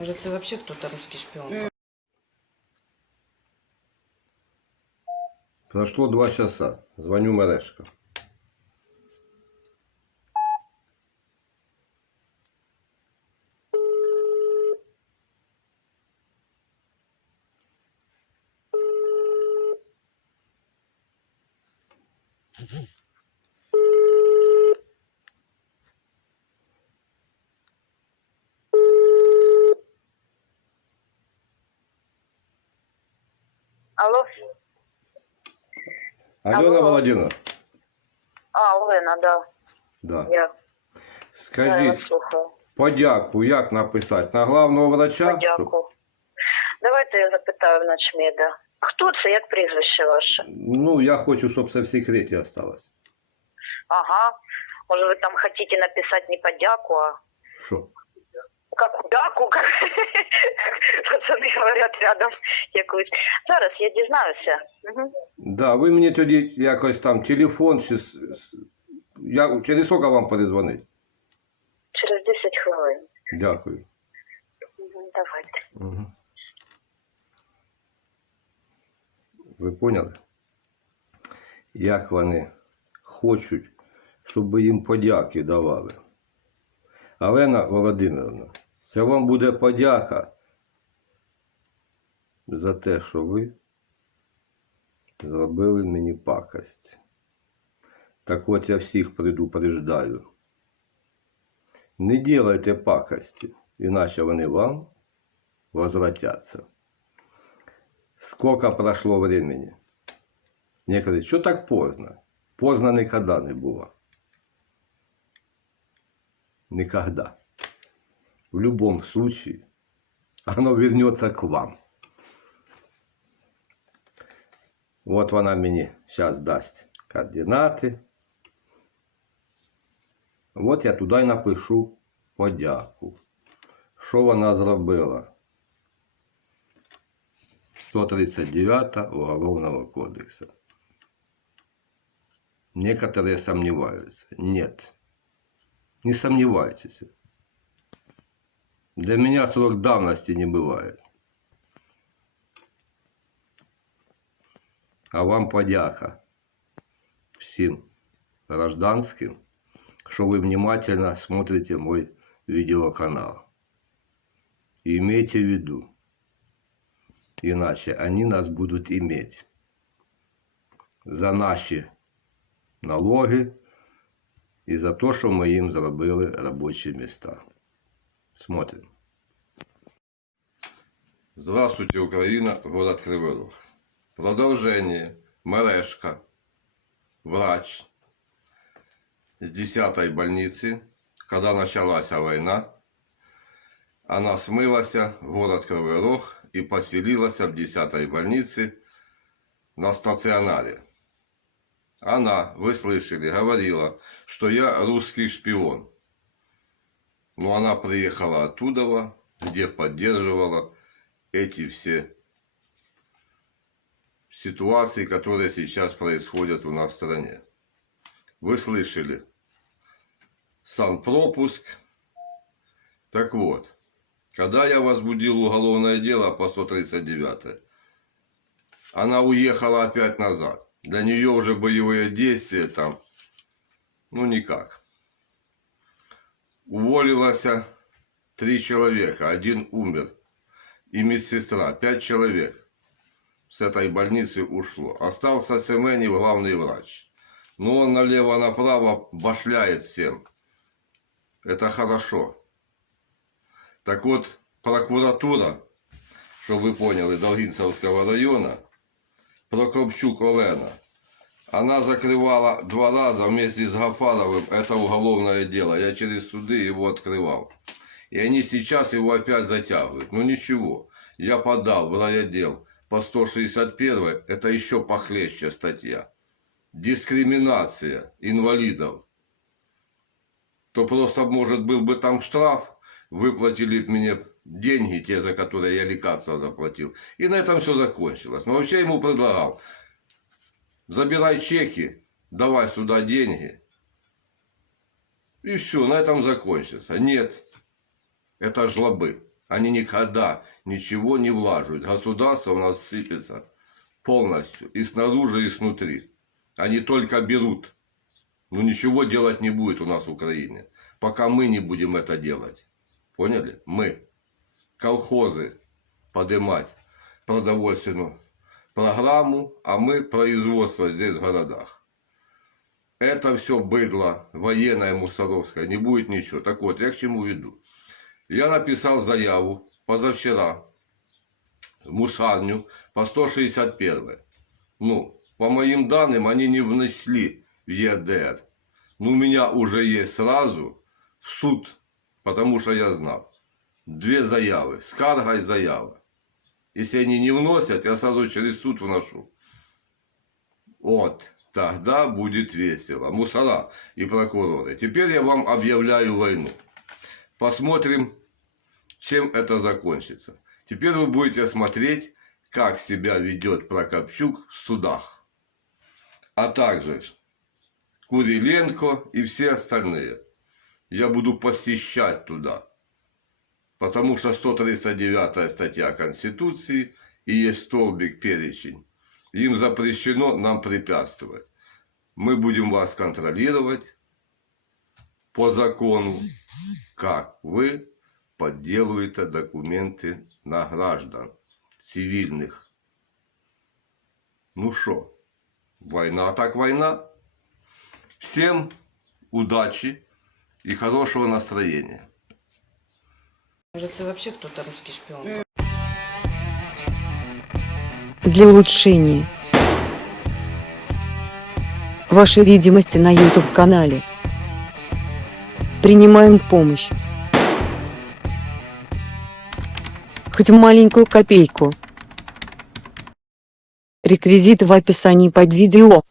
Может, это вообще кто-то русский шпион? Прошло два часа. Звоню Мережка. Алло? Алена Алло. Володимировна. А, Олена, да. Да. Я, я вас Скажіть, слухаю. подяку як написати? На главного врача? Щоб- Подяку. Давайте я запитаю в начмеда. Хто це, як прізвище ваше? Ну, я хочу, щоб це в секреті осталось. Ага. Може, ви там хотите написати не подяку, а Що? Как удаку, как пацани говорять рядом якусь. Зараз я дізнаюся. Угу. Да, ви мені тоді якось там телефон чи с- с- я через скільки вам перезвонить? Через 10 хвилин. Дякую. Мгм, Давайте. Угу. Ви поняли? Як вони хочуть, щоб ви їм подяки давали. Олена Володимировна, це вам буде подяка за те, що ви зробили мені пакость. Так от я всіх предупреждаю. Не делайте пакости, иначе вони вам возвратятся. Сколько прошло времени? Некоторые, что так поздно? Поздно никогда не было. Никогда. В любом случае, оно вернется к вам. Вот вона мені сейчас дасть координати. От я туди й напишу подяку. Що вона зробила? 139 Уголовного кодекса. Некоторые сомневаются. Нет. Не сомневайтесь. Для меня срок давности не бывает. А вам подяка всем гражданским, что вы внимательно смотрите мой видеоканал. И имейте в виду, иначе они нас будут иметь за наші налоги і за те, що ми їм зробили робочі міста. Смотрим. Здравствуйте, Украина, город Кривой Рог. Продолжение. Мережка. Врач с 10 больницы, когда началась война, она смылась в город Кривой Рог и поселилась в 10 больнице на стационаре. Она, вы слышали, говорила, что я русский шпион. Но она приехала оттуда, где поддерживала эти все ситуации, которые сейчас происходят у нас в стране. Вы слышали, санпропуск. Так вот, когда я возбудил уголовное дело по 139, она уехала опять назад. Для нее уже боевые действия там, ну никак. Уволилось три человека, один умер. И медсестра, пять человек с этой больницы ушло. Остался Семенев, главный врач. Но он налево-направо башляет всем. Это хорошо. Так вот, прокуратура, чтобы вы поняли, Долгинцевского района, Прокопчук Олена, она закрывала два раза вместе с Гафаровым это уголовное дело. Я через суды его открывал. И они сейчас его опять затягивают. Ну ничего, я подал в райотдел по 161, это еще похлеще статья. Дискриминация инвалидов. То просто, может, был бы там штраф, выплатили бы мне деньги, те, за которые я лекарства заплатил. И на этом все закончилось. Но вообще ему предлагал, забирай чеки, давай сюда деньги. И все, на этом закончится. Нет, это жлобы. Они никогда ничего не влаживают. Государство у нас сыпется полностью. И снаружи, и снутри. Они только берут. Но ничего делать не будет у нас в Украине. Пока мы не будем это делать. Поняли? Мы. Колхозы поднимать продовольственную программу, а мы производство здесь в городах. Это все быдло, военное, мусоровское, не будет ничего. Так вот, я к чему веду. Я написал заяву позавчера в мусарню по 161. Ну, по моим данным, они не внесли в ЕРДР. Но у меня уже есть сразу в суд, потому что я знал. Две заявы, скарга и заява. Если они не вносят, я сразу через суд вношу. Вот, тогда будет весело. Мусора и прокуроры. Теперь я вам объявляю войну. Посмотрим, чем это закончится. Теперь вы будете смотреть, как себя ведет Прокопчук в судах. А также Куриленко и все остальные. Я буду посещать туда. Потому что 139 статья Конституции и есть столбик перечень. Им запрещено нам препятствовать. Мы будем вас контролировать по закону, как вы подделываете документы на граждан цивильных. Ну что, война так война. Всем удачи и хорошего настроения. Может, это вообще кто-то русский шпион? для улучшения вашей видимости на YouTube канале. Принимаем помощь. Хоть маленькую копейку. Реквизиты в описании под видео.